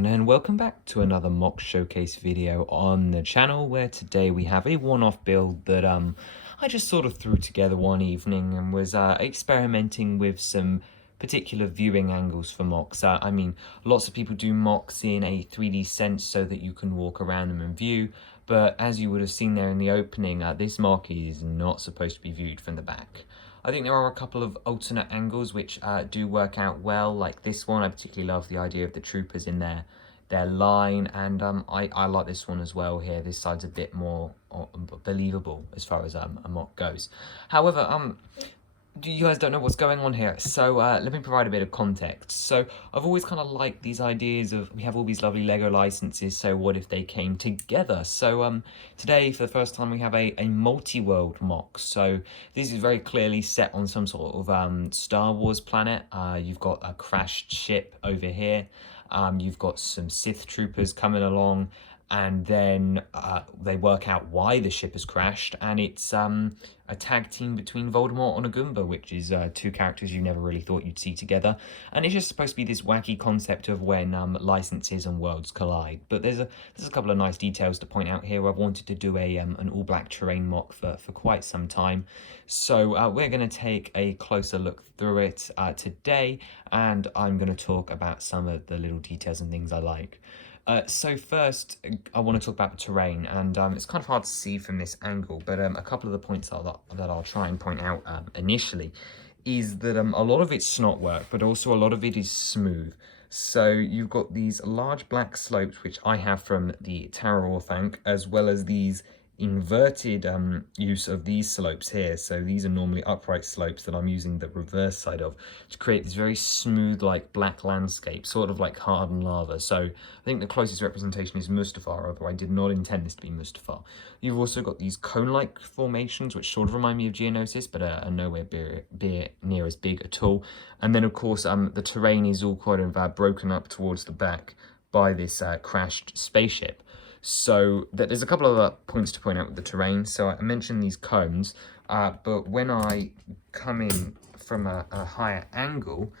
everyone, and welcome back to another mock showcase video on the channel, where today we have a one-off build that I just sort of threw together one evening and was experimenting with some particular viewing angles for mocks. I mean, lots of people do mocks in a 3D sense so that you can walk around them and view, but as you would have seen there in the opening, this mock is not supposed to be viewed from the back. I think there are a couple of alternate angles which do work out well, like this one. I particularly love the idea of the troopers in their line, and I like this one as well here. This side's a bit more believable as far as a mock goes. However, you guys don't know what's going on here, so let me provide a bit of context. So I've always kind of liked these ideas of, we have all these lovely Lego licenses, so what if they came together? So today, for the first time, we have a multi-world mock. So this is very clearly set on some sort of Star Wars planet. You've got a crashed ship over here. You've got some Sith troopers coming along, and then they work out why the ship has crashed, and it's a tag team between Voldemort and a Goomba, which is two characters you never really thought you'd see together. And it's just supposed to be this wacky concept of when licenses and worlds collide. But there's a couple of nice details to point out here. I've wanted to do an all-black terrain mock for quite some time. So we're going to take a closer look through it today, and I'm going to talk about some of the little details and things I like. So first, I want to talk about the terrain, and it's kind of hard to see from this angle, but a couple of the points that I'll try and point out initially is that a lot of it's snot work, but also a lot of it is smooth. So you've got these large black slopes, which I have from the Tower of Orthanc, as well as these inverted use of these slopes here. So these are normally upright slopes that I'm using the reverse side of to create this very smooth, like black landscape, sort of like hardened lava. So I think the closest representation is Mustafar, although I did not intend this to be Mustafar. You've also got these cone-like formations, which sort of remind me of Geonosis, but are nowhere near as big at all. And then, of course, the terrain is all kind of broken up towards the back by this crashed spaceship. So there's a couple of other points to point out with the terrain. So I mentioned these cones, but when I come in from a higher angle,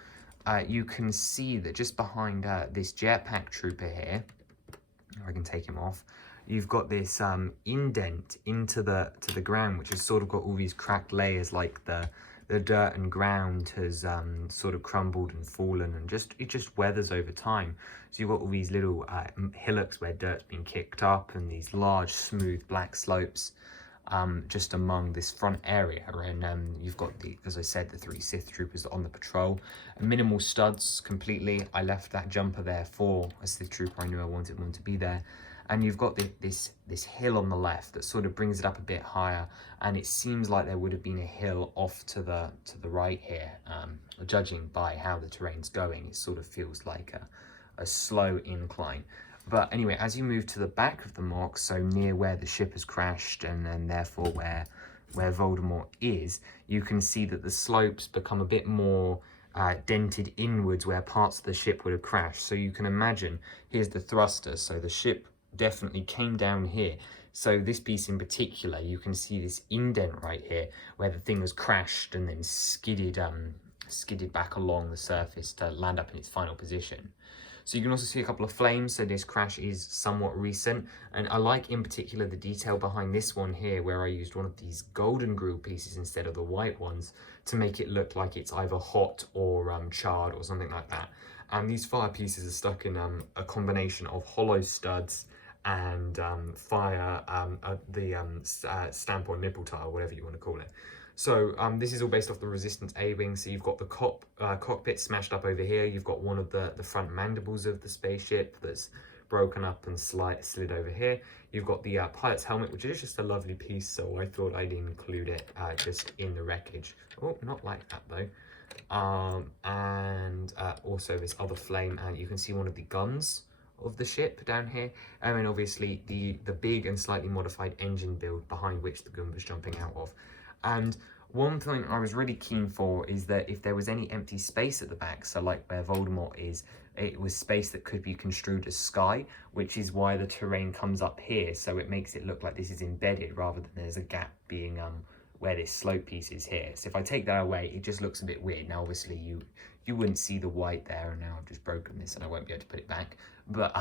you can see that just behind this jetpack trooper here, if I can take him off, you've got this indent into the ground, which has sort of got all these cracked layers, like the dirt and ground has sort of crumbled and fallen, and it just weathers over time. So you've got all these little hillocks where dirt's been kicked up, and these large smooth black slopes just among this front area. And you've got as I said, the 3 Sith troopers on the patrol. And minimal studs completely. I left that jumper there for a Sith trooper I knew I wanted one to be there. And you've got this hill on the left that sort of brings it up a bit higher, and it seems like there would have been a hill off to the right here. Judging by how the terrain's going, it sort of feels like a slow incline. But anyway, as you move to the back of the mock, so near where the ship has crashed, and then therefore where Voldemort is, you can see that the slopes become a bit more dented inwards where parts of the ship would have crashed. So you can imagine, here's the thruster, so the ship definitely came down here. So this piece in particular, you can see this indent right here where the thing was crashed and then skidded back along the surface to land up in its final position. So you can also see a couple of flames, so this crash is somewhat recent. And I like in particular the detail behind this one here, where I used one of these golden grill pieces instead of the white ones to make it look like it's either hot or charred or something like that. And these fire pieces are stuck in a combination of hollow studs and stamp or nipple tile, whatever you want to call it. So this is all based off the Resistance A-Wing. So you've got the cockpit smashed up over here. You've got one of the front mandibles of the spaceship that's broken up and slid over here. You've got the pilot's helmet, which is just a lovely piece, so I thought I'd include it just in the wreckage. Oh, not like that though. And also this other flame, and you can see one of the guns of the ship down here, and then obviously the big and slightly modified engine build behind which the Goomba's jumping out of. And one thing I was really keen for is that if there was any empty space at the back, so like where Voldemort is, it was space that could be construed as sky, which is why the terrain comes up here, so it makes it look like this is embedded rather than there's a gap being where this slope piece is here. So if I take that away, it just looks a bit weird. Now, obviously, you wouldn't see the white there, and now I've just broken this and I won't be able to put it back. But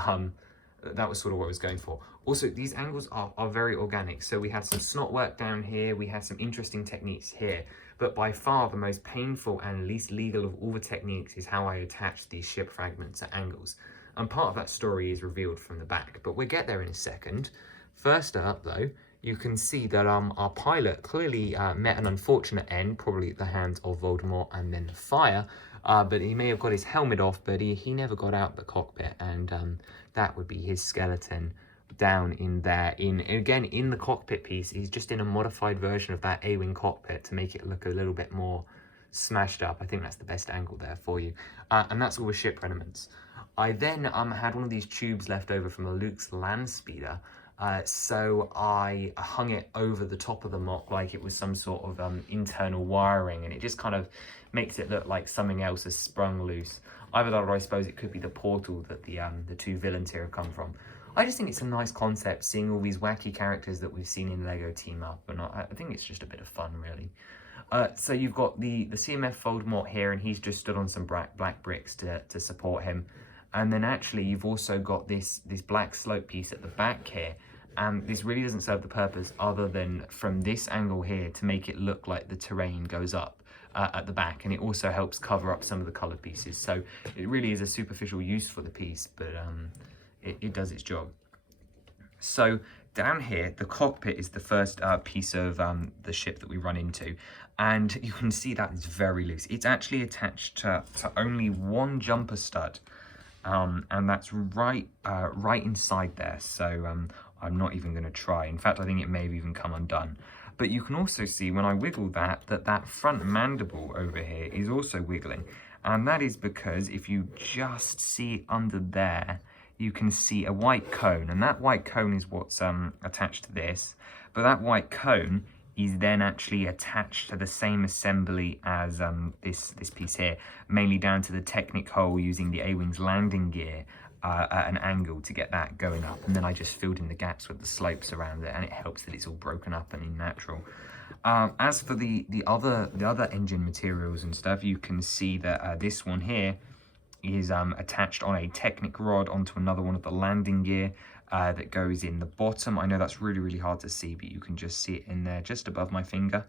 that was sort of what I was going for. Also, these angles are very organic. So we had some snot work down here. We had some interesting techniques here. But by far the most painful and least legal of all the techniques is how I attach these ship fragments at angles. And part of that story is revealed from the back, but we'll get there in a second. First up, though, you can see that our pilot clearly met an unfortunate end, probably at the hands of Voldemort and then the fire. But he may have got his helmet off, but he never got out the cockpit, and that would be his skeleton down in there. Again, in the cockpit piece, he's just in a modified version of that A-wing cockpit to make it look a little bit more smashed up. I think that's the best angle there for you. And that's all the ship remnants. I then had one of these tubes left over from the Luke's land speeder. So I hung it over the top of the MOC like it was some sort of internal wiring, and it just kind of makes it look like something else has sprung loose. Either that, or I suppose it could be the portal that the two villains here have come from. I just think it's a nice concept, seeing all these wacky characters that we've seen in LEGO team up, and I think it's just a bit of fun, really. So you've got the CMF Voldemort here, and he's just stood on some black bricks to support him. And then actually you've also got this black slope piece at the back here. And this really doesn't serve the purpose other than from this angle here to make it look like the terrain goes up at the back. And it also helps cover up some of the colored pieces. So it really is a superficial use for the piece, but it does its job. So down here, the cockpit is the first piece of the ship that we run into. And you can see that it's very loose. It's actually attached to only one jumper stud. And that's right inside there. So I'm not even going to try. In fact, I think it may have even come undone. But you can also see when I wiggle that front mandible over here is also wiggling. And that is because if you just see under there, you can see a white cone. And that white cone is what's attached to this. But that white cone is then actually attached to the same assembly as this piece here, mainly down to the Technic hole using the A-Wing's landing gear at an angle to get that going up. And then I just filled in the gaps with the slopes around it, and it helps that it's all broken up and in natural. As for the other engine materials and stuff, you can see that this one here is attached on a Technic rod onto another one of the landing gear that goes in the bottom. I know that's really hard to see, but you can just see it in there just above my finger.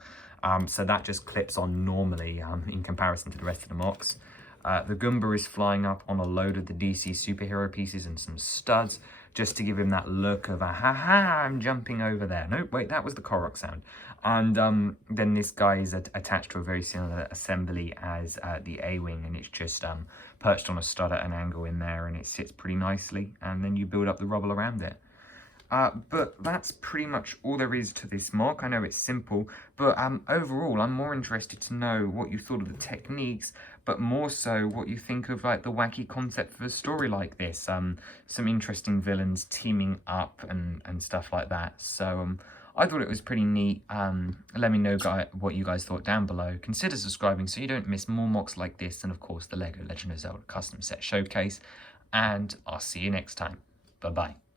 So that just clips on normally in comparison to the rest of the MOCs. The Goomba is flying up on a load of the DC superhero pieces and some studs, just to give him that look of a ha-ha, I'm jumping over there. No, wait, that was the Korok sound. And then this guy is attached to a very similar assembly as the A-Wing, and it's just perched on a stud at an angle in there, and it sits pretty nicely, and then you build up the rubble around it. But that's pretty much all there is to this MOC. I know it's simple, but overall, I'm more interested to know what you thought of the techniques, but more so what you think of like the wacky concept for a story like this. Some interesting villains teaming up and stuff like that. So I thought it was pretty neat. Let me know what you guys thought down below. Consider subscribing so you don't miss more MOCs like this, and of course the LEGO Legend of Zelda Custom Set Showcase. And I'll see you next time. Bye-bye.